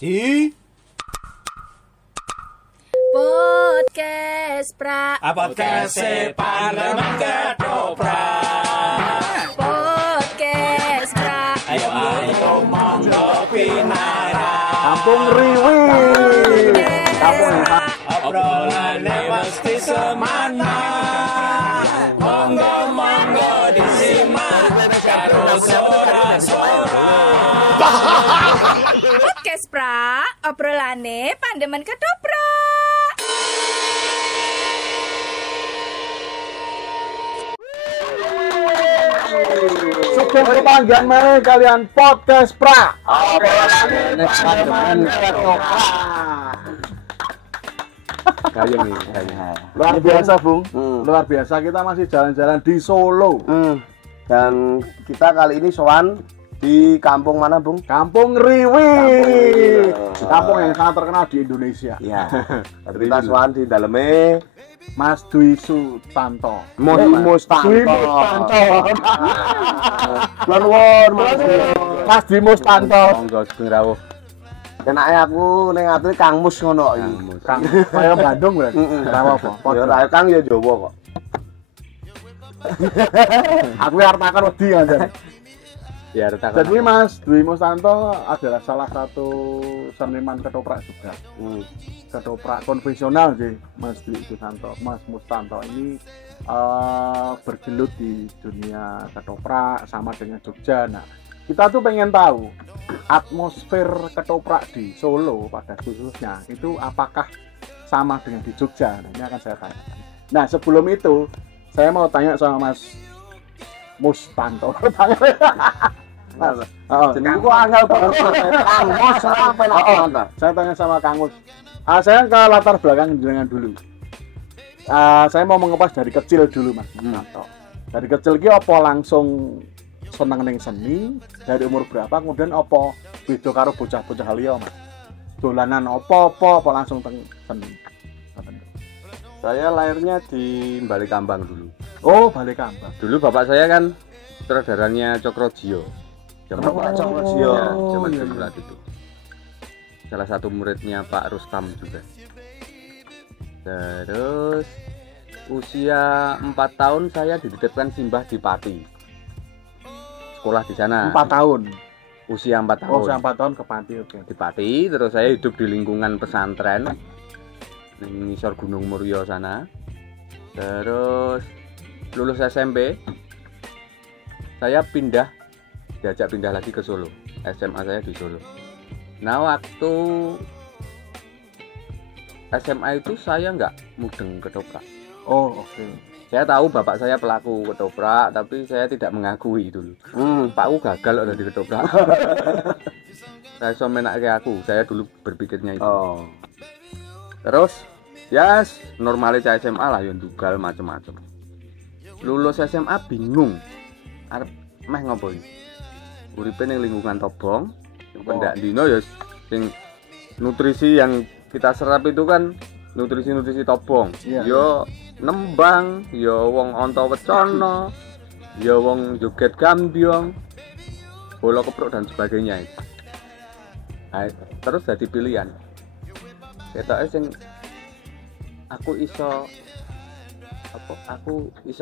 Di Podcast pra. podcast Pandeman Ketoprak. Podcast pra. Ayo monggo pinara. Kampung Riwi. Kampung Obrolane mesti semana. Monggo disimak karo sora-sora. Podcast pra. Obrolane Pandeman Ketoprak. Sugeng kepanggian mari kalian podcast pra. Kayang nih, kayang. Luar biasa, Bung. Luar biasa, kita masih jalan-jalan di Solo. Dan kita kali ini sowan di kampung mana, Bung? Kampung Riwi. Riwi. Kampung yang sangat terkenal di Indonesia. Ya. Kita sowan di dalamnya Mas Dwi Sutanto. Mustanto. Dwi Mustanto. Lanwon, Mas Dwi Mustanto. Monggo sugeng rawuh. Kenake aku ning atune Kang Mus ngono iki. Kang kaya Bandung berarti. Rawa apa? Ya ora Kang ya Jawa kok. Aku artakan wedi kan. Ya retakan. Jadi Mas Dwi Mustanto adalah salah satu seniman ketoprak juga. Ketoprak konvensional sih Mas Dwi Mustanto. Mas Mustanto ini bergelut di dunia ketoprak sama dengan Jogja. Nah, kita tuh pengen tahu atmosfer ketoprak di Solo pada khususnya itu apakah sama dengan di Jogja? Nah, ini akan saya tanya. Nah, sebelum itu saya mau tanya sama Mas Mustanto. Jenengku kok angel banget. Kang Mus apa enak. Saya tanya sama Kang Mus. Saya ke latar belakang jenengan dulu. Saya mau mengupas dari kecil dulu, Mas Mustanto. Dari kecil ki apa langsung seneng ning seni, dari umur berapa, kemudian apa beda karo bocah-bocah liya, Mas? Dolanan apa langsung teng seni? Saya lahirnya di Balikambang dulu. Oh, Balikambang. Dulu bapak saya kan sutradaranya Cokrojiyo. Pak Cokrojiyo. Zaman iya. dulu itu. Salah satu muridnya Pak Rustam juga. Terus usia 4 tahun saya dititipkan simbah di Pati. Sekolah di sana. 4 tahun. Usia 4 tahun. Oh, usia 4 tahun ke Pati, oke. Di Pati, terus saya hidup di lingkungan pesantren di ngisor Gunung Muria sana. Terus lulus SMP, saya diajak pindah lagi ke Solo. SMA saya di Solo. Nah, waktu SMA itu saya nggak mudeng ketoprak. Oh, oke. Saya tahu bapak saya pelaku ketoprak, tapi saya tidak mengakui dulu. Pakku gagal loh di ketoprak. Saya so menake aku, saya dulu berpikirnya itu. Oh. Terus, ya normalnya SMA lah, yang dugal macem-macem. Lulus SMA bingung, arep meh ngopo iki? Uripe ning lingkungan Tobong, pendak dino ya sing nutrisi yang kita serap itu kan nutrisi Tobong. Iya. Yo nembang, yo wong onto wecono, yo wong joget gambyong, bola keprok dan sebagainya. Nah, terus jadi pilihan. Ketoke sing aku iso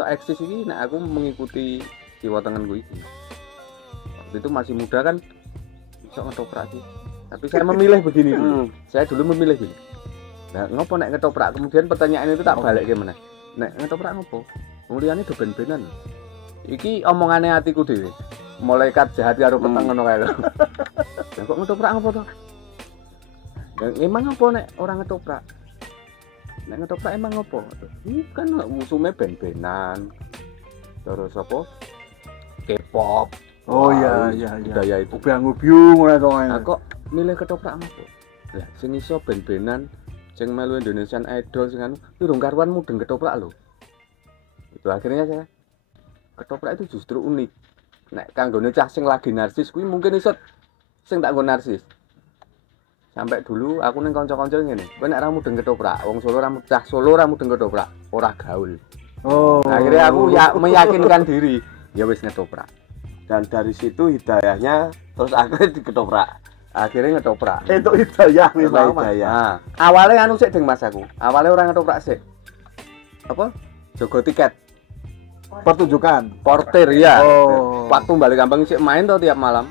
eksis iki nek aku mengikuti Kiwa Tengenku iki. Waktu itu masih muda kan iso ngetoprak sih. Tapi saya memilih begini dulu. Saya dulu memilih begini. Nah, ngopo nek ngetoprak? Kemudian pertanyaan itu tak balik ke mana? Nek ngetoprak ngopo? Mulyane do ben-benan. Iki omongane atiku dhewe. Malaikat jahat karo peteng ngono kae lho. Lah kok ngetoprak ngopo to? Ya emang ngopo nek orang ngetoprak? Nek ngetoprak emang ngopo? Kan musuhnya ben-benan. Terus apa? K-pop. Oh iya. Budaya itu. Ubyang-ubyung ngono to. Nah, kok milih ketoprak ngopo? Lah sing iso ben-benan sing melu Indonesian Idol sing anu durung karuan mudeng ketoprak lho. Itu akhirnya saya ketoprak itu justru unik. Nek kanggone cah sing lagi narsis kuwi mungkin iso sing tak nggo narsis. Sampai dulu aku ning kanca-kanca ngene, kowe nek ra mudeng ketoprak, wong Solo ra mudeng ketoprak, ora gaul. Oh. Akhirnya aku ya meyakinkan diri, ya wis ngetoprak. Dan dari situ hidayahnya terus akhirnya di ketoprak. Akhirnya ngedoprak. Itu hidayah nih Sama Mas. Hidayah. Awalnya anu sik deng Mas aku. Awalnya orang ngedoprak sik. Apa? Jogo tiket. Pertunjukan. Portir ya. Oh. Waktu balik kampung sik main tuh tiap malam.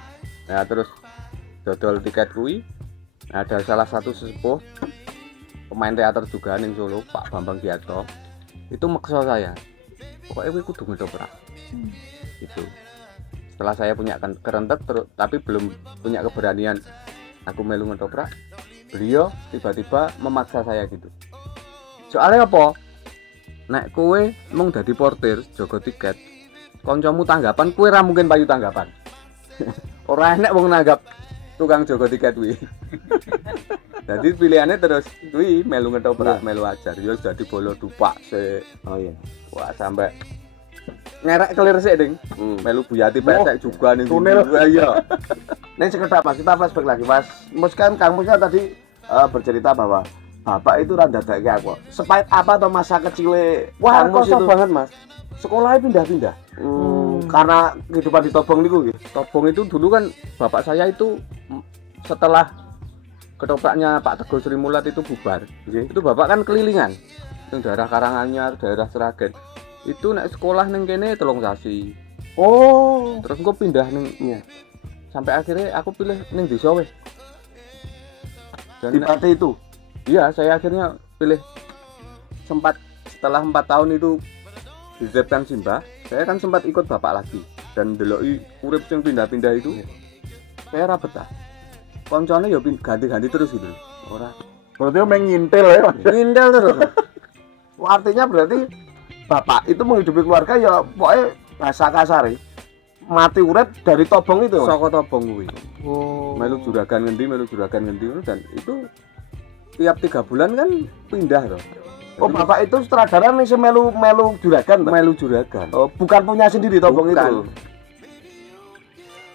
Nah, terus dodol tiket kuwi. Ada salah satu sesepuh pemain teater juga ning Solo, Pak Bambang Giarto. Itu maksa saya. Pokoknya kowe kudu ngedoprak. Gitu. Setelah saya punya kerentek tapi belum punya keberanian aku melu ngedoprak, beliau tiba-tiba memaksa saya gitu. Soalnya apa? Nek kowe mung dadi portir jaga tiket, kancamu tanggapan kowe ra mungkin payu tanggapan. Ora enek wong nanggap tukang jaga tiket kuwi. Jadi pilihannya terus kuwi melu ngedoprak, melu ajar. Yo dadi bolo dupak sik. Oh iya. Wah, sampai ngerek kelir sik, Ding. Melu Buyati pesek juga ning tunel. Iya. Nih sekedar Mas, kita flashback lagi Mas. Mus kan Kang Mus kan tadi bercerita bahwa bapak itu rada dadake aku. Sepahit apa atau masa kecilnya Wah, Kang Mus kosong itu? banget, Mas. Sekolahnya pindah-pindah. Karena kehidupan di Tobong niku nggih. Tobong itu dulu kan bapak saya itu setelah ketopraknya Pak Teguh Sri Mulat itu bubar. Itu bapak kan kelilingan. Yang daerah Karanganyar, daerah Sragen. Itu nek sekolah ning kene telung sasi. Oh. Terus engko pindah ning sampai akhirnya aku pilih ning desa wis. Di partai itu. Iya, saya akhirnya pilih sempat setelah 4 tahun itu ditetapkan Simba, saya kan sempat ikut bapak lagi dan deloki urip sing pindah-pindah itu. Saya ra betah. Koncone ya ganti-ganti terus gitu. Ora. Berarti yang ngintil ya Mas. Ngintel terus. Artinya berarti bapak itu menghidupi keluarga ya pokoknya bahasa kasar mati urip dari Tobong itu. Saka Tobong kuwi. Oh. Melu juragan ngendi dan itu tiap 3 bulan kan pindah loh. Oh bapak itu sutradara nih semelu juragan toh? Melu juragan. Oh bukan punya sendiri Tobong Bukan. itu.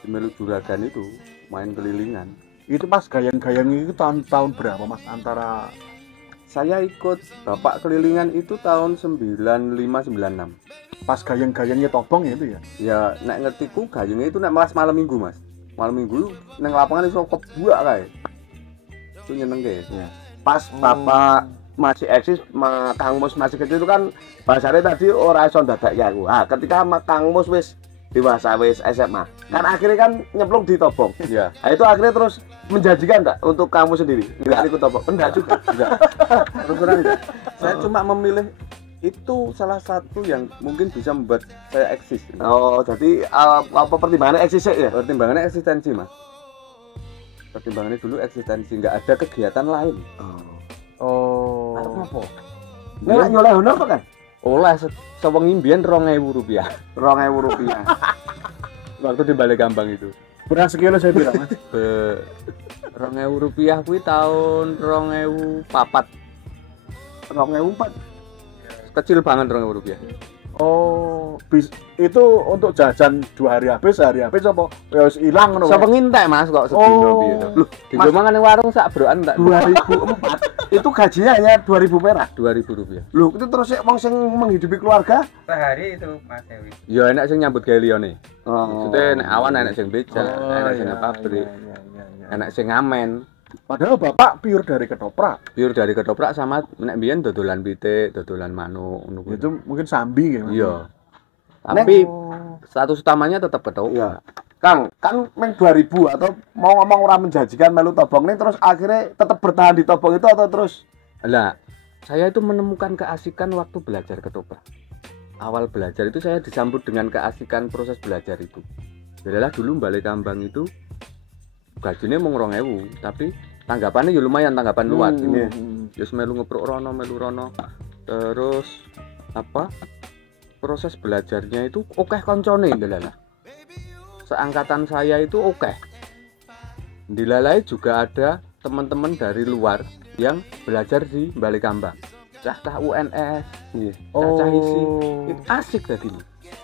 Melu juragan itu main kelilingan. Itu Mas gayang-gayang itu tahun berapa Mas? Antara Saya ikut bapak kelilingan itu tahun 95-96. pas gayang-gayangnya Tobong itu ya? Ya nek ngertiku gayungnya itu nek malas malam minggu, Mas. Malam minggu nang lapangan iso kebuak kae. Itu nyenengke ya. Pas bapak masih eksis, Kang Mus masih kecil itu kan bahasanya tadi ora iso dadake aku. Ah, ketika Kang Mus wis dewasa wis SMA, kan akhirnya kan nyemplung di Tobong. Iya. Nah, itu akhirnya terus menjanjikan enggak untuk kamu sendiri? Enggak ikut Tobong. Enggak juga. Enggak. Terus terang enggak. Saya cuma memilih itu salah satu yang mungkin bisa membuat saya eksis. Oh, jadi apa pertimbangannya eksis ya? Pertimbangannya eksistensi, Mas. Pertimbangannya dulu eksistensi, enggak ada kegiatan lain. Oh. Apa? Nek nyoleh honor apa kan? Oleh sewengi mbiyen Rp2.000. Rp2.000. Waktu di Balai Kambang itu. Beras sekilo saya bilang Mas. Rp2.000 kuwi tahun 2004. 2004. Kecil banget Rp2.000. Oh, itu untuk jajan 2 hari habis apa? Ya wis ilang ngono. Sewengi entek, Mas, kok sedina Oh. piye to. Loh, digo mangan ning warung sak brokan entek. 2004. Itu gajinya hanya Rp2.000 perak. Rp2.000. Loh, itu terus wong sing menghidupi keluarga? Sehari itu Mas Dewi. Ya enak sing nyambut gawe liyane. Oh. Maksudnya nek awan enak sing beca, enak sing pabrik, enak sing ngamen. Padahal Bapak pure dari ketoprak. Pure dari ketoprak sama nek mbiyen dodolan pitik, dodolan manuk ngono kuwi. Itu mungkin sambi gitu. Iya. Tapi Oh. status utamanya tetap ketoprak. Iya. Kang, kan meng 2000 atau mau ngomong ora menjanjikan melu Tobong nih terus akhirnya tetap bertahan di Tobong itu atau terus Lah, saya itu menemukan keasikan waktu belajar ketoprak. Awal belajar itu saya disambut dengan keasikan proses belajar itu. Jadilah dulu Balai Kambang itu gajinya mung 2.000, tapi tanggapannya ya lumayan, tanggapan luar ini. Terus melu ngepruk rono, melu rono. Terus apa? Proses belajarnya itu oke koncone ndelalah. Seangkatan saya itu oke. Dilalai juga ada teman-teman dari luar yang belajar di Balai Kambang. Cah UNS, cah isi. Itu asik tadi.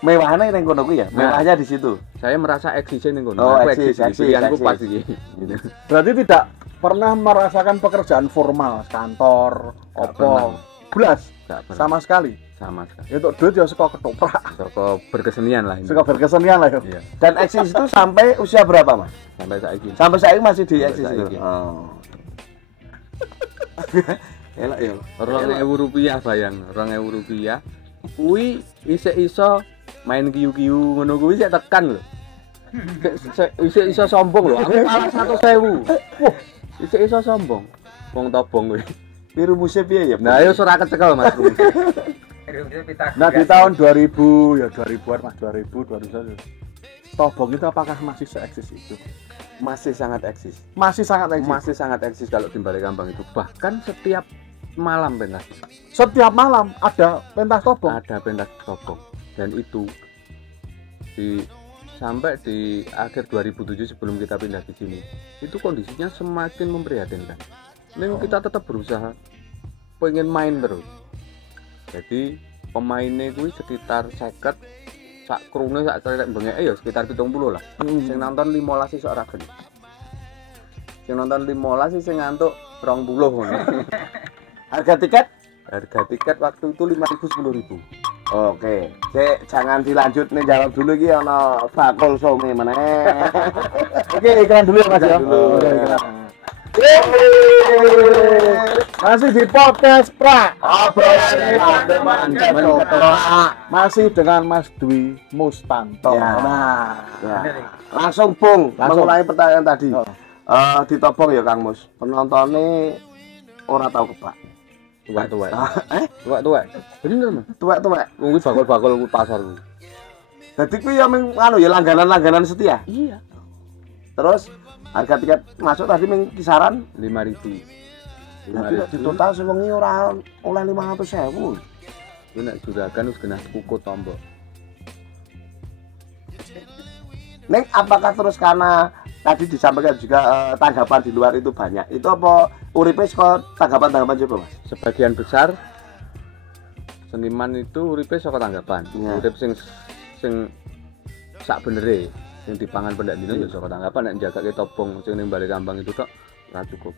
mewahnya yang kono kuwi ya? Mewahnya di situ. Saya merasa eksis ning kono. Oh, Aku eksis, pilihanku eksis. pas iki. Gitu. Berarti tidak pernah merasakan pekerjaan formal, kantor, Nggak opo, belas Nggak pernah. sama sekali. sama sekali. Ya untuk duit ya suka ketoprak. Toko berkesenian lah ini. Suka berkesenian lah ya. Iya, Dan eksis itu sampai usia berapa, Mas? sampai saiki. Sampai saya masih di Sampai eksis saiki. itu. Oh. Elak ya. Rp2.000 bayang, Rp2.000. Kuwi isih iso main kiu-kiu ngono kuwi sik tekan lho. Isih iso sombong lho, aku kalah 100.000. Wah, isih iso sombong. Wong tobong kuwi. Piru musim piye ya? Nah, ya ora kecekel Mas. Nah di tahun 2000 ya 2000-an Mas 2000 2001. Tobong itu apakah masih seeksis itu? Masih sangat eksis. Masih sangat eksis. Masih sangat eksis kalau di Balai Kambang itu. Bahkan setiap malam pentas Setiap malam ada pentas tobong. ada pentas tobong. Dan itu sampai di akhir 2007 sebelum kita pindah di sini, itu kondisinya semakin memprihatinkan. Memang kita tetap berusaha pengen main terus. Jadi pemainnya gue sekitar 50, sak krune sak cerek bengeke ya sekitar 70 lah. Sing nonton 15 sih ora gen. Sing nonton 15 sih sing ngantuk 20 ngono. Harga tiket? Harga tiket waktu itu 5.000 10.000. Oke. Cek jangan dilanjut nih, jawab dulu iki ana bakul some meneh. Oke iklan dulu ya Mas ya. Dulu. Oke, iklan. Masih di podcast Pra Obrolan Ketoprak. masih dengan Mas Dwi Mustanto. Ya. Nah, Ya. Langsung Bung, Langsung. mengulangi pertanyaan tadi. Oh. Di Tobong ya Kang Mus. Penontonnya ora tau kebak. Tuwek-tuwek. Eh, Tuwek-tuwek. Bener Mas. tuwek-tuwek. Kuwi bakul-bakul kuwi pasar kuwi. Dadi kuwi ya ming anu ya langganan-langganan setia. Iya. Terus harga tiket masuk tadi ming kisaran 5.000. Tapi di total sing wengi ora oleh 500.000. Itu nek juragan wis kena kuku tombok. Neng apakah terus karena tadi disampaikan juga tanggapan di luar itu banyak. Itu apa uripe saka tanggapan-tanggapan coba, Mas? Sebagian besar seniman itu uripe saka tanggapan. Iya. Urip sing sak benere, sing dipangan pendak dino ya saka tanggapan. Nek njagake tobong sing ning Balai Kambang itu tok ora cukup.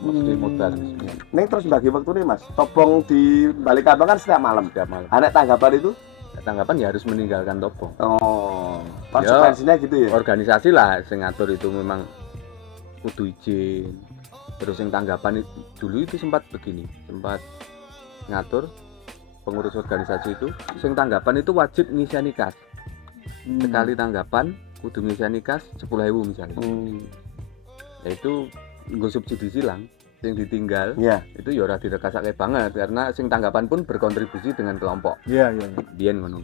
Mesti modal sebenarnya. Neng terus bagi waktu nih, Mas. Tobong di Balai Kambang kan setiap malam. Setiap malam. Anak tanggapan itu? Tanggapan ya harus meninggalkan tobong. Oh, konsekuensinya gitu ya. Organisasi lah sing ngatur itu memang kudu izin. Terus yang tanggapan dulu itu sempat begini, sempat ngatur pengurus organisasi itu, sing tanggapan itu wajib ngiseni kas. Sekali tanggapan kudu ngiseni kas 10.000 misalnya. Ya itu nggo subsidi silang, sing ditinggal Iya. itu ya ora direkasake banget karena sing tanggapan pun berkontribusi dengan kelompok. iya iya. Biyen ngono.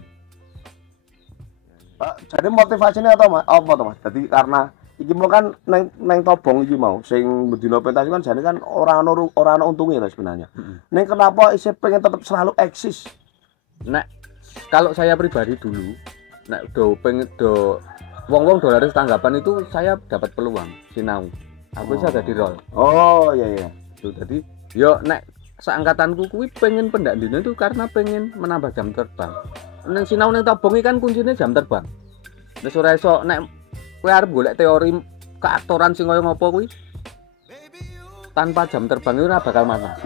Jadi motivasinya atau apa tuh, Mas? Jadi karena iki mau kan neng tobong iki mau sing bedino pentas kan jane kan ora ana untungnya lah sebenarnya. Neng kenapa isih pengen tetap selalu eksis? Nek kalau saya pribadi dulu, nek pengen wong-wong do laris tanggapan itu saya dapat peluang sinau. Aku bisa jadi role. Oh iya iya. Tuh, jadi yo nek seangkatanku kuwi pengen pendak dino itu karena pengen menambah jam terbang. Neng sinau neng tobong kan kuncinya jam terbang. Wis ora iso nek kowe arep golek teori keaktoran sing kaya ngopo kuwi tanpa jam terbang ora bakal manah.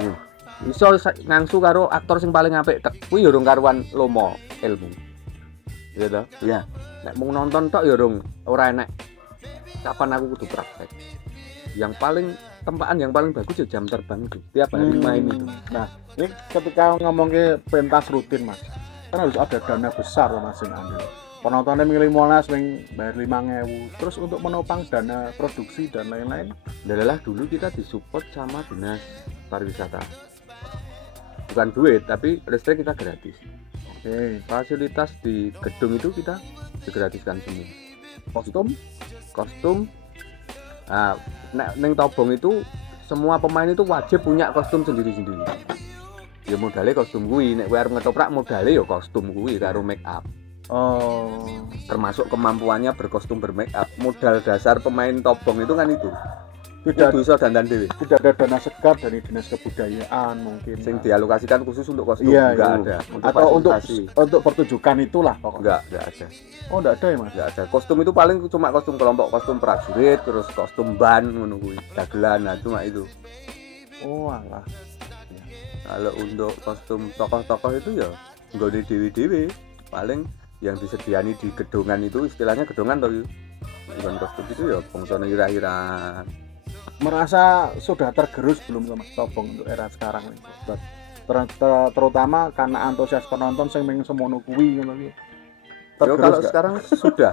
Iso ngangsu karo aktor sing paling apik kuwi ya urung karuan lomo ilmu. Iya toh? Iya. Nek mung nonton tok ya urung ora enek. Kapan aku kudu praktek. Yang paling tempaan yang paling bagus ya jam terbang itu. Tiap hari main itu. Nah, ini ketika ngomongin pentas rutin Mas, kan harus ada dana besar Mas yang ambil. Penontonnya milih Monas bayar 5.000. Terus untuk menopang dana produksi dan lain-lain. Adalah dulu kita disupport sama dinas pariwisata. Bukan duit tapi listrik kita gratis. Oke, Fasilitas di gedung itu kita digratiskan semua. Kostum. Nah, neng tobong itu semua pemain itu wajib punya kostum sendiri-sendiri. Ya modalnya kostum kuwi, nek kowe arep ngetoprak modalnya ya kostum kuwi karo make up. Oh, Termasuk kemampuannya berkostum bermake up. Modal dasar pemain tobong itu kan itu. tidak Kudu iso dandan dhewe. tidak ada dana segar dari dinas kebudayaan mungkin. Sing dialokasikan khusus untuk kostum Iya, enggak iya. ada. Atau fasilitasi. untuk pertunjukan itulah pokoknya. enggak ada. Oh, enggak ada ya Mas. Enggak ada. Kostum itu paling cuma kostum kelompok, kostum prajurit, terus kostum ban ngono kuwi. Dagelan, nah cuma itu. Oh, alah. Kalau untuk kostum tokoh-tokoh itu ya nggak di dewi-dewi, paling yang disediani di gedongan itu istilahnya gedongan toh. Bukan kostum itu ya bangsa ira-iraan. Merasa sudah tergerus belum sama Tobong untuk era sekarang ini? Terutama karena antusias penonton yang pengen semono kuwi ngono iki. Yo, kalau sekarang sudah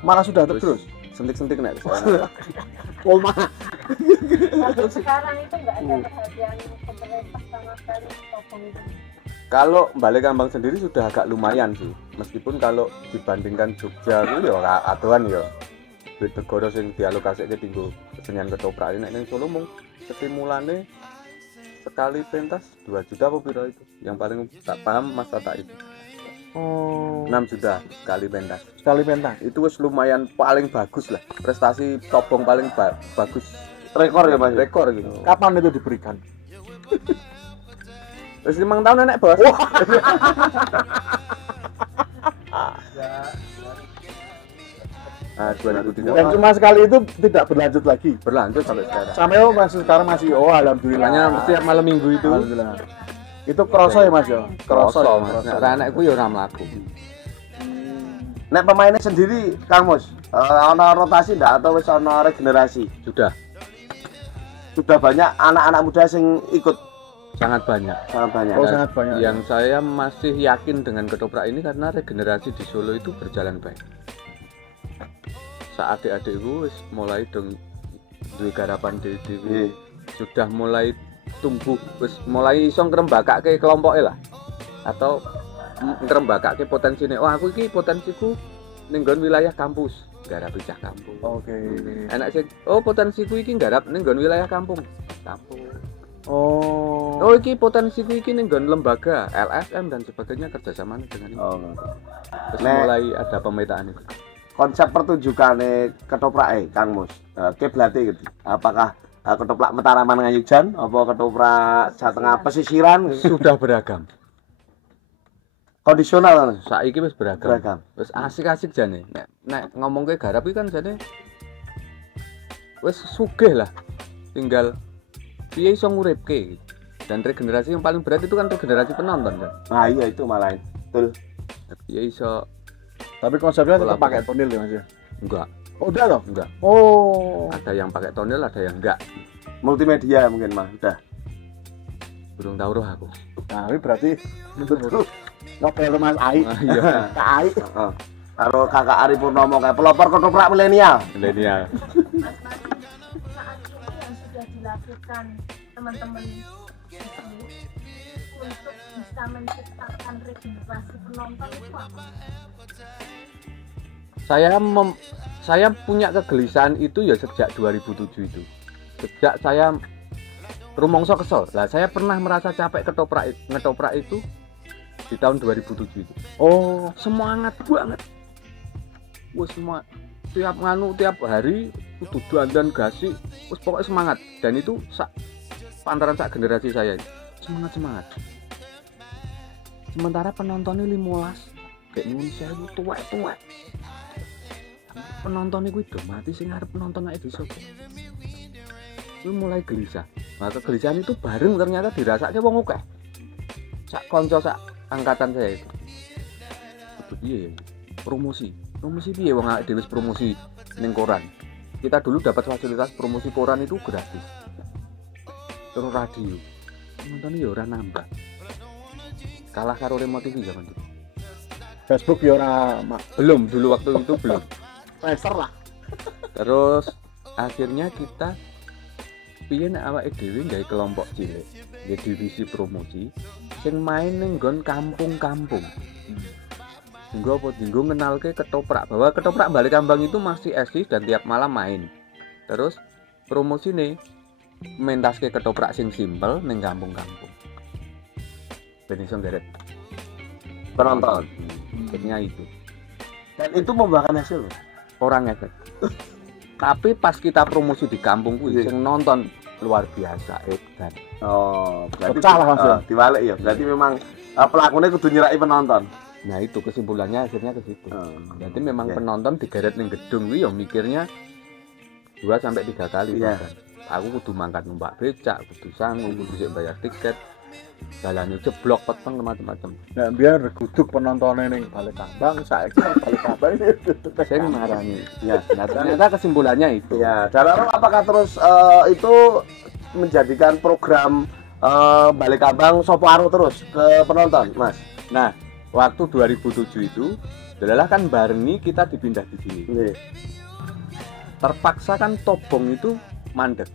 Malah sudah tergerus. sentik-sentik nek. Koma. Kalau sekarang itu nggak ada perhatian pemerintah sama sekali Tobong itu. Kalau balik Kambang sendiri sudah agak lumayan sih. Meskipun kalau dibandingkan Jogja itu ya adoan ya. Duit negara sing dialokasike tinggo kesenian ketoprak nek ning Solo mung stimulane sekali pentas 2 juta apa piro itu. Yang paling tak paham Mas Tata itu. Oh, 6 juta sekali pentas. sekali pentas. Itu wis lumayan paling bagus lah. Prestasi Tobong paling bagus. Rekor ya Mas. Rekor gitu. Kapan itu diberikan? Wis 5 tahun nek, Bos. Nah, 2003 Dan cuma sekali itu tidak berlanjut lagi. berlanjut sampai sekarang. Sampai sekarang masih alhamdulillah. Makanya setiap malam minggu itu Alhamdulillah. Itu kroso ya Mas ya? kroso, ya, Mas. kroso. Nek anakku ya ora mlaku. Nek pemainnya sendiri Kang Mus, ana rotasi ndak atau wis ana regenerasi? Sudah Sudah banyak anak-anak muda sing ikut, sangat banyak. sangat banyak. Oh, sangat banyak. Yang saya masih yakin dengan ketoprak ini karena regenerasi di Solo itu berjalan baik. Saat adik-adikku wis mulai dong duwe garapan dhewe-dhewe. Sudah mulai tumbuh, wis mulai iso ngrembakake kelompoke lah. Atau ngrembakake potensine. Oh, aku iki potensiku ning nggon wilayah kampus, garap pecah kampung. Oke. Enak sih. Oh, potensiku iki garap ning nggon wilayah kampung. Kampung. Oh. Oh, iki potensiku iki ning nggon lembaga, LSM dan sebagainya kerjasama dengan ini. Oh. Terus Nek- mulai ada pemetaan itu. Konsep pertunjukannya ketoprak Kang Mus, kiblate gitu. Apakah ketoprak Mataraman Ngayujan, apa ketoprak Jatengah pesisiran gitu? Sudah beragam. Kondisional kan? Saiki wis beragam. Beragam. Wis asik-asik jane. Nek ngomongke garap iki kan jane wis sugih lah. Tinggal piye iso nguripke. Dan regenerasi yang paling berat itu kan regenerasi penonton kan. Nah iya itu malah betul. Piye iso Tapi konsepnya tetap Pola- pakai tonil ya Mas ya? enggak, Oh, udah loh. enggak. Oh. Ada yang pakai tonel, ada yang enggak. Multimedia mungkin mah udah. Burung tahu roh aku. Nah, ini berarti betul. Novel Mas Ai. Ah, iya. Kak Ai. Heeh. Karo Kakak Ari Purnomo kayak pelopor ketoprak milenial. Milenial. Mas Madi, saat ini yang sudah dilakukan teman-teman di sini untuk bisa menciptakan regenerasi penonton itu apa? Saya punya kegelisahan itu ya sejak 2007 itu. Sejak saya rumongso kesel. Lah saya pernah merasa capek ngetoprak itu di tahun 2007 itu. Oh, Semangat banget. Wes semua tiap hari kudu dandan gasi, wes pokoknya semangat. Dan itu pantaran sak generasi saya itu. Semangat. Sementara penontonnya 15 kayak Indonesia itu tuwek. Penonton itu udah mati sing arep penonton ae bisa. Itu mulai gelisah. Nah, kegelisahan itu bareng ternyata dirasake wong akeh. Sak kanca sak angkatan saya itu. Kudu piye ya? Promosi piye wong awake dhewe promosi ning koran. Kita dulu dapat fasilitas promosi koran itu gratis. Terus radio. Penontonnya ya ora nambah. Kalah karo Remo TV zaman itu. Facebook ya ora Belum, dulu waktu itu belum. Racer lah. Terus akhirnya kita piye nek awake dhewe gawe kelompok cilik, ya divisi promosi sing main ning nggon kampung-kampung. Nggo apa dinggo ngenalke ketoprak, bahwa ketoprak Balik Kambang itu masih eksis dan tiap malam main. Terus promosine mentaske ketoprak sing simpel ning kampung-kampung. Ben iso ngeret Penonton. akhirnya itu. Dan itu membuahkan hasil loh. Orang efek. Tapi pas kita promosi di kampung kuwi sing nonton luar biasa edan. Oh, berarti Pecah lah, Mas, ya? Dibalik ya. Berarti memang pelakunya kudu nyerai penonton. Nah, itu kesimpulannya akhirnya ke situ. Jadi memang Oke. penonton digeret ning gedung kuwi ya mikirnya 2 sampai 3 kali Iya. bahkan. aku kudu mangkat numpak becak, kudu sangu, kudu sik bayar tiket. Dalane jeblok peteng macam-macam. Nah, biar reguduk penontonnya ning Balekambang, saiki Balekambang Saya marani. Ya, nah, ternyata kesimpulannya itu. Ya, dan lalu apakah terus itu menjadikan program Balekambang Sopo Aro terus ke penonton, Mas? Nah, waktu 2007 itu adalah kan bareng kita dipindah di sini. Nggih. Terpaksa kan Tobong itu mandek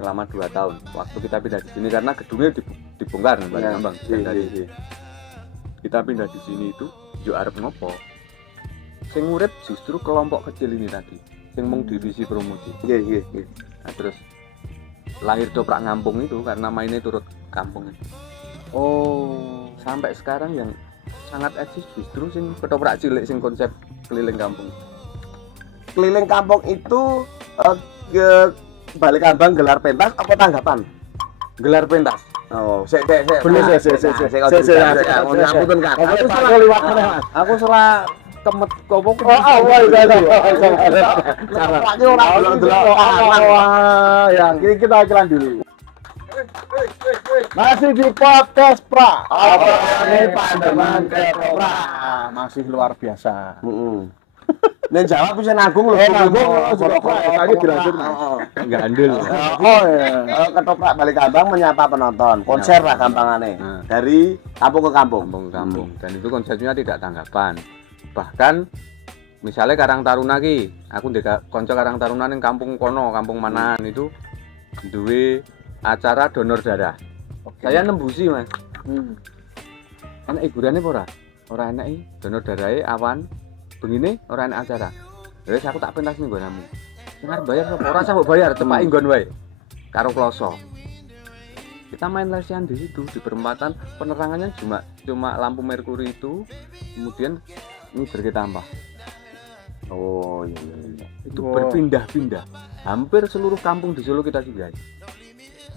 selama 2 tahun waktu kita pindah di sini karena gedungnya dibongkar nih Balekambang. Iya. Kita pindah di sini itu yo arep ngopo? Sing urip justru kelompok kecil ini tadi, sing mung divisi promosi. Nggih. Nah, terus lahir Ketoprak Ngampung itu karena mainnya turut kampung itu. Oh, Sampai sekarang yang sangat eksis justru sing ketoprak cilik sing konsep keliling kampung. Keliling kampung itu Balekambang gelar pentas apa tanggapan? Gelar pentas. Oh, sik. Bener, sik. Ngapunten, Kak. Aku salah liwat meneh, Mas. Aku salah kemet kopo. Ya, kita iklan dulu. Masih di podcast Pra. Ini Pandeman Ketoprak. Masih luar biasa. Nen jawab bisa nanggung lho. Tadi dilanjut. Enggak andel. Oh ya. Ketoprak Balekambang menyapa penonton. Konser lah gampangane. Dari kampung ke kampung. Kampung ke kampung. Dan itu konsepnya tidak tanggapan. Bahkan misalnya Karang Taruna ki, aku ndek kanca Karang Taruna ning kampung kono, kampung Manan itu duwe acara donor darah. Saya nembusi, Mas. Enak hiburannya apa ora? Ora enak iki. Donor darahe awan begini ora enak acara. Terus aku tak pentas ning nggonmu. Sing arep bayar sapa? Ora sanggup bayar, cepake nggon wae. Karo kloso. Kita main lesian di situ di perempatan, penerangannya cuma lampu merkuri itu, kemudian ini berkitambah. Oh iya. Itu berpindah-pindah. Hampir seluruh kampung di Solo kita singgah.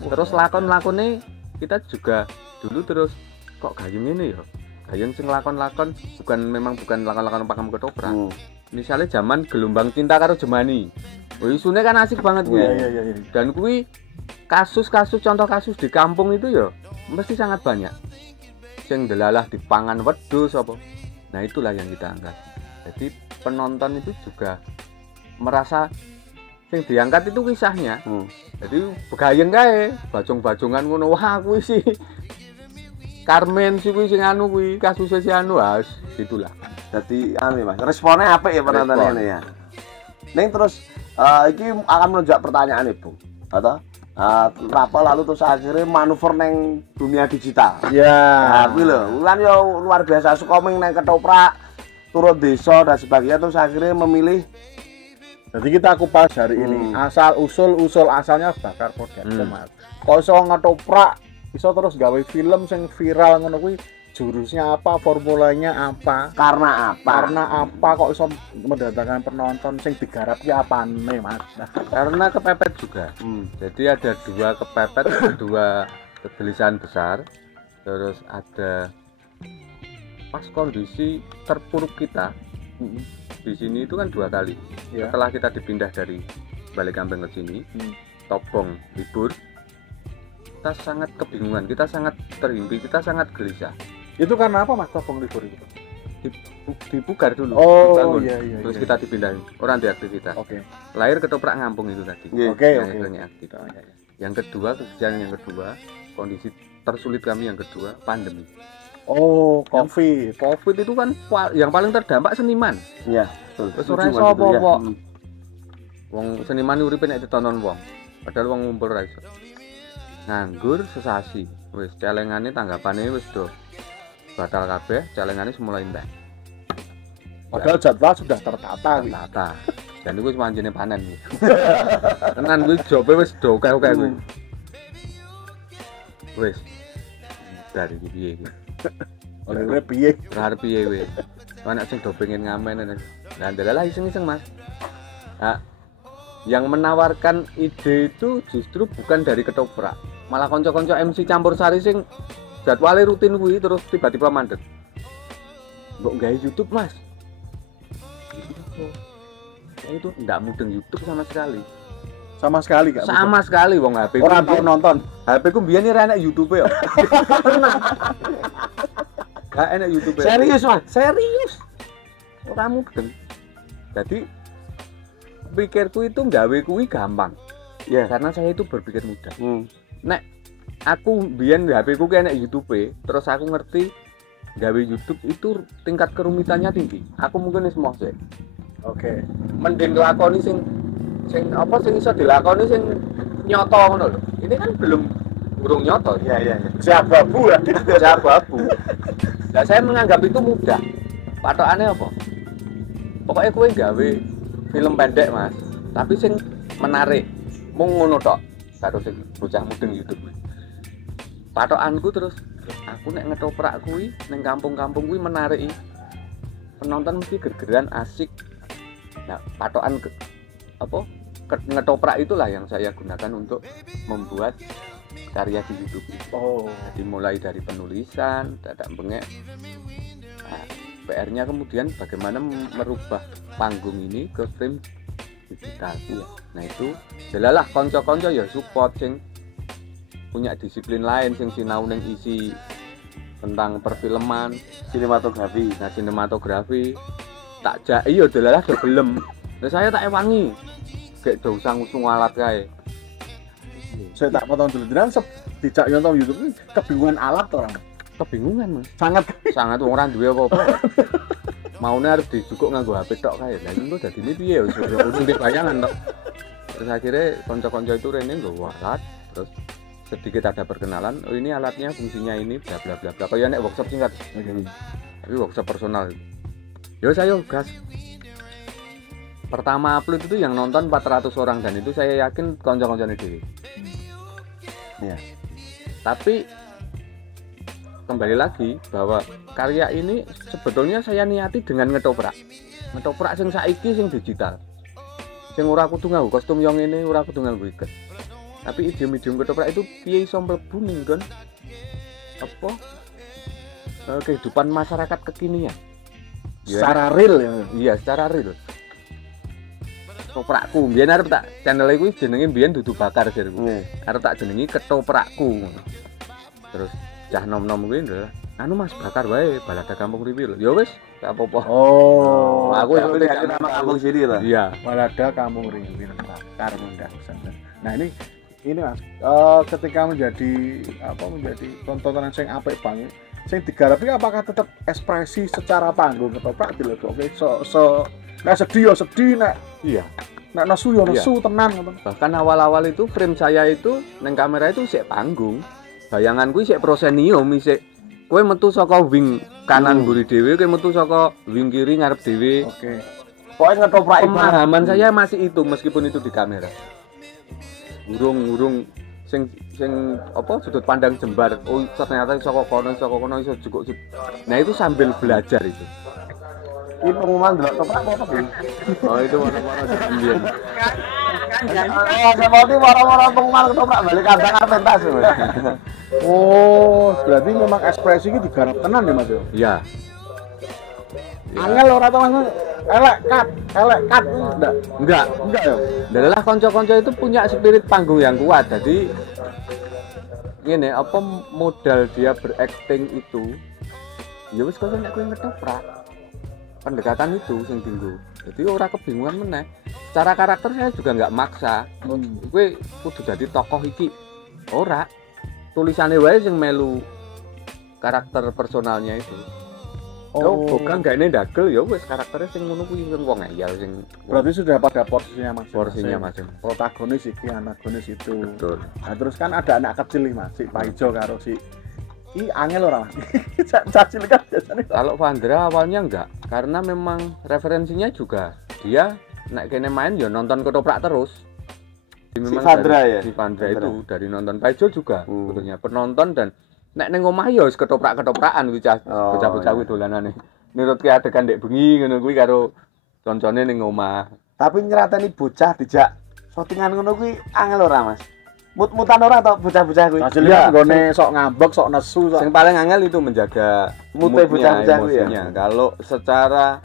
Terus lakon-lakonnya kita juga dulu terus kok gayeng ini ya. Gayeng sing lakon-lakon bukan lakon-lakon Pakam Ketoprak. Misalnya zaman Gelombang Cinta karo Jemani. Oh, isune kan asik banget kuwi. Iya. Dan kuwi kasus-kasus contoh kasus di kampung itu ya mesti sangat banyak. Sing delalah dipangan wedhus apa. Nah, itulah yang kita angkat. Jadi penonton itu juga merasa sing diangkat itu kisahnya. Jadi begayeng kae, bajong-bajongan ngono. Wah, kuwi sih Carmen sih kuwi sing anu kuwi kasusnya si anu gitulah. Jadi Mas, responnya apa ya penonton ini ya? Neng terus iki akan menunjuk pertanyaan Ibu. Atau apa lalu terus akhirnya manuver neng dunia digital. Ya. Nah, kuwi lho, kan yo luar biasa suka neng Ketoprak, turun desa dan sebagainya terus akhirnya memilih. Jadi kita kupas hari ini asal usul asalnya Bakar Production, Mas. Kok iso ngetoprak iso terus gawe film sing viral ngono kuwi jurusnya apa, formulanya apa, Karena apa kok iso mendatangkan penonton sing digarap ki apane, Mas. Karena kepepet juga. Jadi ada 2 kepepet, 2 kegelisahan besar. Terus ada pas kondisi terpuruk kita. Di sini itu kan 2 kali. Ya. Setelah kita dipindah dari Balekambang ke sini, Tobong libur. Kita sangat kebingungan, kita sangat terhimpit, kita sangat gelisah. Itu karena apa, Mas, Tobong libur itu? Dipugar dulu, Oh, dibangun. iya. Terus kita dipindahin, orang di aktivitas. Oke. Lahir Ketoprak Ngampung itu tadi. Oke. Akhirnya aktif. Yang kedua, kejadian yang kedua, kondisi tersulit kami yang kedua, pandemi. Oh, COVID. COVID itu kan yang paling terdampak seniman. Iya, betul. Terus ora iso apa-apa. Wong seniman uripe nek ditonton wong. Padahal wong ngumpul ra iso. Nganggur sesasi. Wis celengane tanggapane wis do batal kabeh, celengane semula entek. Padahal jadwal sudah tertata. Tata. Dan iku wis pancene panen iki. Tenan kuwi jobe wis do oke-oke kuwi. Wis. Dari piye iki? Oleh piye? Arep piye kowe? Anak sing do pengen ngamen. Lah ndelalah iseng-iseng, Mas. Nah, yang menawarkan ide itu justru bukan dari Ketoprak. Malah kanca-kanca MC campur sari sing jadwale rutin kuwi terus tiba-tiba mandek. Mbok gawe YouTube, Mas. Itu enggak mudeng YouTube sama sekali. Sama sekali gak? Sama sekali wong HP ku. Ora tau nonton. HP ku mbiyen ora enak YouTube ya. Gak enak YouTube. Serius, Mas? Serius. Ora mudeng. Jadi pikirku itu gawe kuwi gampang. Ya. Karena saya itu berpikir mudah. Hmm. Nek aku mbiyen HP ku enak YouTube, terus aku ngerti gawe YouTube itu tingkat kerumitannya tinggi. Aku mungkin wis moh sih. Oke. Mending lakoni sing apa sing iso dilakoni sing nyoto ngono lho. Ini kan burung nyoto. Iya. Siap babu ya. Jawabu. Nah, saya menganggap itu mudah. Patokane apa? Pokoknya kowe gawe film pendek, Mas. Tapi sing menarik. Mung ngono tok. Karo sing bocah mudeng YouTube. Patokanku terus aku nek ngetoprak kuwi ning kampung-kampung kuwi menarik. Penonton mesti gergeran asik. Nah, patokan ngetoprak itulah yang saya gunakan untuk membuat karya di YouTube ini. Oh. Jadi mulai dari penulisan, dadak bengek. Nah, PR-nya kemudian bagaimana merubah panggung ini ke frame digital. Ya. Nah itu, jelalah konco-konco ya support sing punya disiplin lain sing sinau ning isi tentang perfilman, Sinematografi. nah sinematografi. Tak jak iya jelalah do gelem. Nah saya tak ewangi. Gek do usang-usung alat kae. Saya tak potong dulu. Jenengan dijak nonton YouTube ini kebingungan alat orang. Kebingungan, Mas. Sangat Wong ora duwe apa-apa. Maune harus dijukuk nganggo HP tok kae. Lah itu dadine piye wis urung bayangan tok. Terus akhirnya kanca-kanca itu rene nggawa alat, terus sedikit ada perkenalan. Oh ini alatnya, fungsinya ini, bla bla bla bla. Kayak nek workshop singkat. Tapi workshop personal. Yo saya gas. Pertama upload itu yang nonton 400 orang dan itu saya yakin kanca-kancane dhewe. Iya. Tapi kembali lagi bahwa karya ini sebetulnya saya niati dengan ngetoprak sing saiki sing digital, sing ora kudu nganggo kostum yang ini, ora kudu nganggo iket. Tapi idiom-idiom ketoprak itu piye iso mlebu ning nggon apa kehidupan masyarakat kekinian secara real ya. Iya, secara real. Ketoprakku mbiyen arep tak channel iku jenenge mbiyen dudu bakar jarku. Arep tak jenengi ketoprakku. Terus cah nom-nom kuwi lho. Anu Mas bakar wae balada kampung riwi lho. Ya wis, gak apa-apa. Oh, Aku Tapi yang tidak nama kampung sini lah. Iya. balada kampung riwi bakar mundak. Nah ini Mas, ketika menjadi tontonan sing apik banget, sing digarapi apakah tetap ekspresi secara panggung ketoprak dilegokke nek sedih ya sedih, nek Iya. nek nesu ya nesu tenan ngoten. Bahkan awal-awal itu frame saya itu neng kamera itu sik panggung. Bayanganku sik prosenium isik. Kowe metu saka wing kanan mburi dhewe, kowe metu saka wing kiri ngarep dhewe. Oke. Pokoknya ngetoprak Pemahaman saya masih itu meskipun itu di kamera. Urung sing apa sudut pandang jembar. Oh, ternyata saka kono iso jukuk. Nah, itu sambil belajar itu. ini pengumuman delok ketoprak apa sih? Oh, itu warna-warna jembian. Seperti warna-warna pengumuman ketoprak balik kandang arep pentas. Oh, berarti memang ekspresi ini digarap tenan ya Mas ya. Iya. Angel ora tau Mas. Elek kat enggak ya. Adalah konco-konco itu punya spirit panggung yang kuat. Jadi ngene, apa modal dia berakting itu ya wis kok nek kowe ngetoprak. Pendekatan itu sing tinggu. Jadi ora kebingungan meneh. Secara karakter saya juga enggak maksa. Kowe kudu dadi tokoh iki. Ora. Tulisane wae sing melu karakter personalnya itu. Oh, bukan gak ini ndagel ya wis karakternya sing ngono kuwi sing wong ngeyel sing. Berarti sudah pada porsinya Mas. Porsinya masing. Protagonis iki, antagonis itu. Betul. Nah, terus kan ada anak kecil nih Mas, si Pak Ijo karo si angel ora Mas. Cacil kan biasanya. Kalau Vandra awalnya enggak, karena memang referensinya juga dia nek kene main ya nonton ketoprak terus. Si Vandra ya? Si Vandra itu dari nonton Pak Ijo juga sebetulnya penonton dan nek ning omah ya wis ketoprak-ketoprakan kuwi bocah-bocah kuwi dolanane. Nurutke adegan ndek bengi ngono kuwi karo koncone ning omah. Tapi nyerateni bocah dijak shootingan ngono kuwi angel ora Mas? Mut-mutan ora to bocah-bocah kuwi? Hasilnya nggone sok ngambek, sok nesu, sok. Sing paling angel itu menjaga Mood-nya bocah-bocah kuwi ya. emosinya. Kalau secara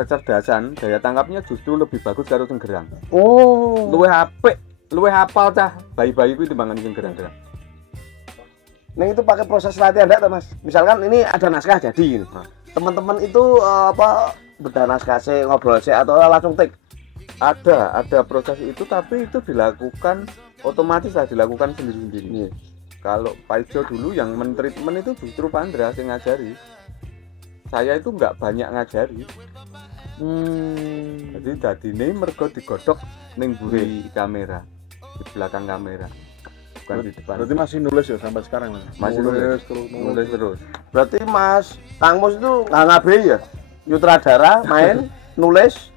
kecerdasan, daya tangkapnya justru lebih bagus karo sing gerang. Oh. Luwih apik, luwih hafal cah bayi-bayi kuwi timbangane sing gerang-gerang. Nah itu pakai proses latihan enggak Mas? Misalkan ini ada naskah jadi. Teman-teman itu bedah naskah sih, ngobrol sih atau langsung take? Ada proses itu, tapi itu dilakukan otomatis lah, dilakukan sendiri-sendiri. Kalau Pak Ijo dulu yang mentreatment itu justru Pak Andra yang ngajari. Saya itu nggak banyak ngajari. Jadi dadine mergo digodhog ning mburi kamera, di belakang kamera. Bukan di depan. Berarti masih nulis ya sampai sekarang Mas? Masih nulis terus. Berarti Mas Kang Mus itu nggak ngabai ya? Sutradara, main, nulis,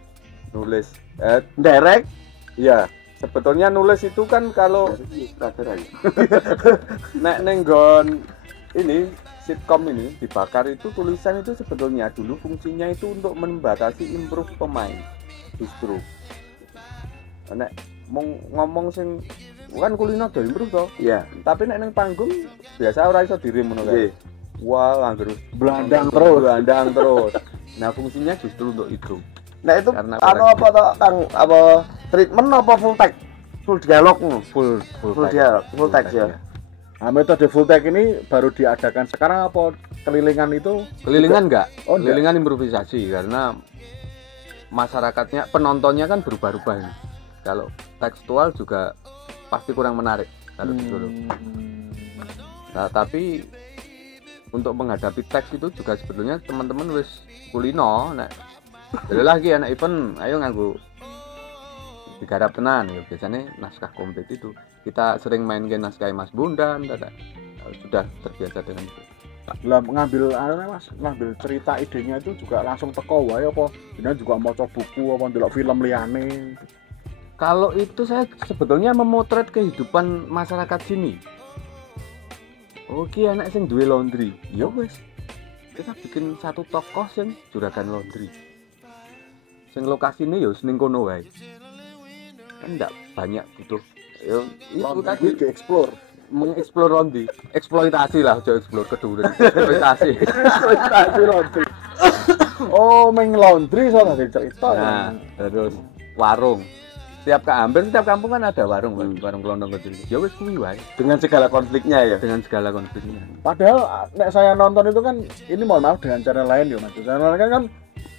direct. Iya, sebetulnya nulis itu kan kalau nek nenggon ini sitkom ini dibakar itu tulisan itu sebetulnya dulu fungsinya itu untuk membatasi improve pemain justru. Nek ngomong sing kan kulino do improve to. Iya. Tapi nek nang panggung biasa ora iso dirim ngono kae. Wah, angger Belandang terus. Nah, fungsinya justru untuk itu. Nah itu Karena apa toh Kang, apa treatment apa full take? Full dialog full dialog, full text ya. Nah, metode full take ini baru diadakan sekarang apa kelilingan itu? Kelilingan enggak? Oh, enggak. Kelilingan improvisasi karena masyarakatnya, penontonnya kan berubah-ubah ini. Kalau tekstual juga pasti kurang menarik kalau disuruh. Nah, tapi untuk menghadapi teks itu juga sebetulnya teman-teman wis kulino nek lagi anak event ayo nganggo digarap tenan ya, biasanya naskah komplit itu kita sering main ke naskah Mas Bondan, sudah terbiasa dengan itu. Lah ngambil cerita idenya itu juga langsung teko wae apa jenengan juga maca buku apa ndelok film liyane. Kalau itu saya sebetulnya memotret kehidupan masyarakat sini. Oke, anak sing duwe laundry. Ya wis. Kita bikin satu tokoh sing juragan laundry. Sing lokasine ya ning kono wae. Kan enggak banyak butuh. Ya itu tadi dieksplor. Mengeksplor laundry. Eksploitasi lah, aja eksplor keduren. Eksploitasi. Eksploitasi laundry. Oh, meng laundry soalnya ada cerita. Nah, terus warung. Hampir setiap kampung kan ada warung kelondong kecil. Ya wis kuwi wae. Dengan segala konfliknya ya. Dengan segala konfliknya. Padahal nek saya nonton itu kan ini mohon maaf dengan channel lain ya Mas. Channel lain kan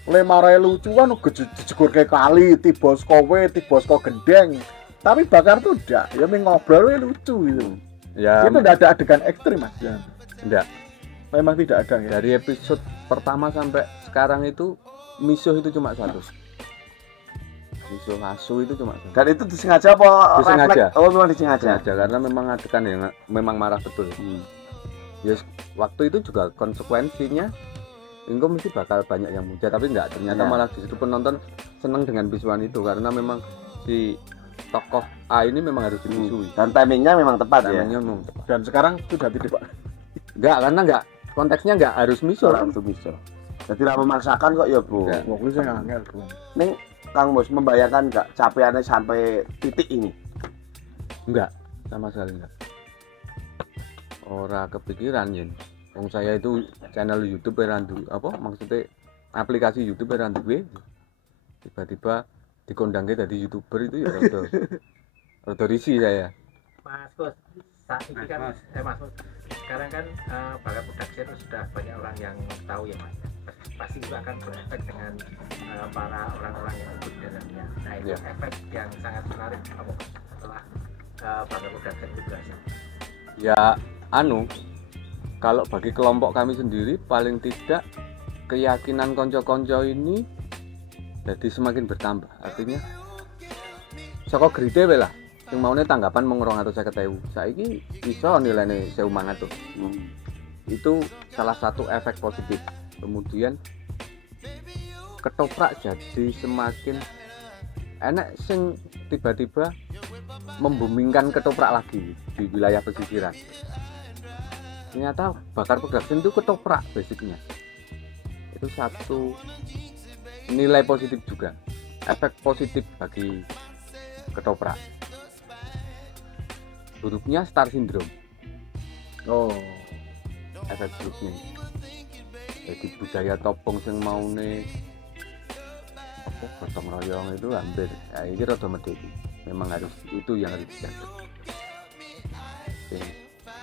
lemare lucu kan dijegur ke kali, tibos kowe, tibos ko gendeng. Tapi bakar tuh enggak, ya ngobrol lucu gitu. Ya itu enggak ada adegan ekstrim Mas. Ya. Enggak. Memang tidak ada ya. Dari episode pertama sampai sekarang itu misuh itu cuma satu. Misuh asu itu cuma satu. Dan itu disengaja apa? Disengaja. Oh, memang disengaja. Karena memang adegan yang memang marah betul. Yes, waktu itu juga konsekuensinya Ingko mesti bakal banyak yang muja, tapi enggak, ternyata malah justru penonton seneng dengan visual itu karena memang si tokoh A ini memang harus dimusuhi. Dan timingnya memang tepat ya. Memang tepat. Dan sekarang sudah tidak Enggak, karena enggak konteksnya enggak harus miso. Harus miso. Jadi tidak memaksakan kok ya, Bu. Pokoknya saya ngangel, Bu. Ning Kang Mus membayangkan enggak capaiannya sampai titik ini? Enggak, sama sekali enggak. Ora kepikiran yen. Wong saya itu channel YouTube randu apa maksudnya aplikasi YouTube randu tiba-tiba dikondangke dadi YouTuber itu ya rada risih saya. Mas Bos, saat ini kan Mas Bos, sekarang kan Bakat Production sudah banyak orang yang tahu ya Mas. Pasti juga akan berefek dengan para orang-orang yang ikut di dalamnya. Nah itu efek yang sangat menarik apa setelah Bakat Production itu berhasil. Ya kalau bagi kelompok kami sendiri paling tidak keyakinan konco-konco ini jadi semakin bertambah. Artinya saka grite wae lah sing maune tanggapan mung 250.000. Saiki iso nilainya 1.500. Itu salah satu efek positif. Kemudian ketoprak jadi semakin enak sing tiba-tiba membumingkan ketoprak lagi di wilayah pesisiran. Ternyata Bakar Production itu ketoprak basicnya. Itu satu nilai positif juga, efek positif bagi ketoprak. Buruknya star syndrome. Oh, Efek buruknya. Jadi budaya topong yang maune gotong royong itu hampir ya ini rada medeni. Memang harus itu yang harus dijaga.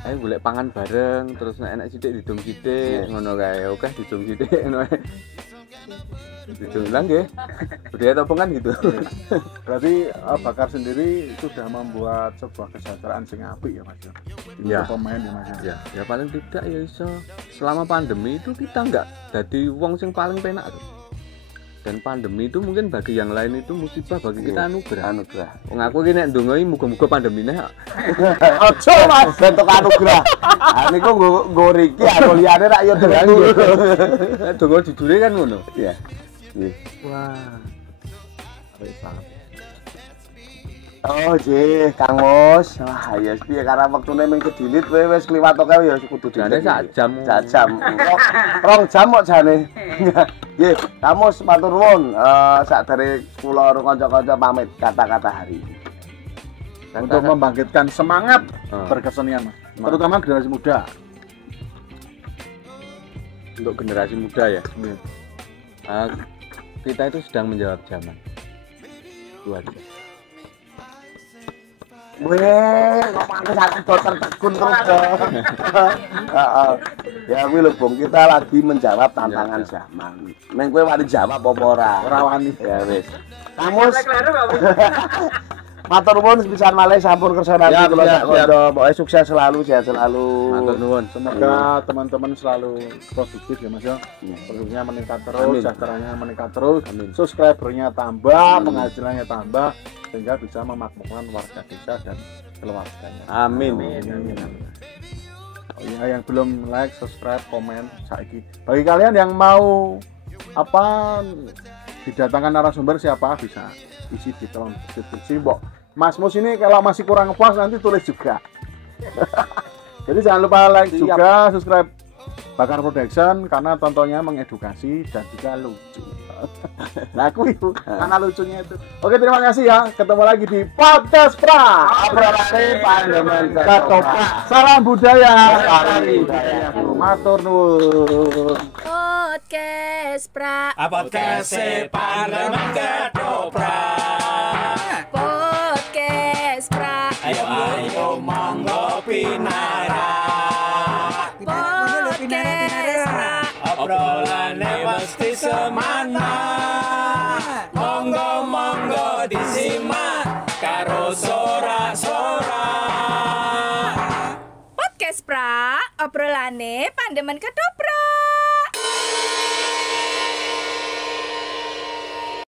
Ayo golek pangan bareng terus nek enak sithik didum sithik ngono kae. Oke didum sithik ngono ae. Didum lang nggih. Budaya topongan gitu. Berarti Bakar sendiri sudah membuat sebuah kesejahteraan sing apik ya Mas. Iya. Untuk pemain ya Mas. Ya paling tidak ya iso selama pandemi itu kita enggak jadi wong sing paling penak tuh. Dan pandemi itu mungkin bagi yang lain itu musibah, bagi kita anugerah. Wong aku iki nek ndonga iki muga-muga pandemine Ojo Mas bentuk anugerah. Ah niku nggo Riki aku liyane rak yo denganku. nek ndonga jujure kan ngono. Iya. Nggih. Wah. Apik banget. Oh jih, Kang Mus. Wah, ya piye karena wektune mung kedilit kowe wis kliwat kok ya kudu Jane sak jam. Sak jam. Rong jam kok jane. Nggih, Kang Mus matur nuwun sak dari kula kanca-kanca pamit kata-kata hari ini. Untuk membangkitkan semangat berkesenian Mas. Terutama generasi muda. Untuk generasi muda ya. Kita itu sedang menjawab zaman. Luar biasa. Weh, kok pantes aku dokter tekun terus dong. Ya kuwi lho Bung, kita lagi menjawab tantangan zaman. Ning kowe wani jawab apa ora? Ora wani. Ya wis. Kamus. Matur nuwun sepisan malih sampun kersa nanti kula sak kanca. Pokoke sukses selalu, sehat selalu. Matur nuwun. Semoga teman-teman selalu produktif ya Mas ya. Produknya meningkat terus, sejahteranya meningkat terus, subscribernya tambah, penghasilannya tambah sehingga bisa memakmurkan warga desa dan keluarganya. Amin. Oh ya, yang belum like, subscribe, komen saiki. Bagi kalian yang mau didatangkan narasumber siapa bisa isi di kolom deskripsi. Mas Mus ini kalau masih kurang puas nanti tulis juga. Jadi jangan lupa like juga, subscribe Bakar Production karena tontonnya mengedukasi dan juga lucu. Nah aku itu karena lucunya itu. Oke terima kasih ya. Ketemu lagi di Podcast Pra. Operasi Pandemen Ketoprak. Salam budaya. Matur nuwun. Podcast Pra. Podcast Pandemen Ketoprak. Podcast Pra. Ayo monggo pinarak. Podcast Pra. Obrolane mesti semana. Monggo disimak karo sorak-sorak. Podcast Pra. Obrolane Pandemen Ketoprak.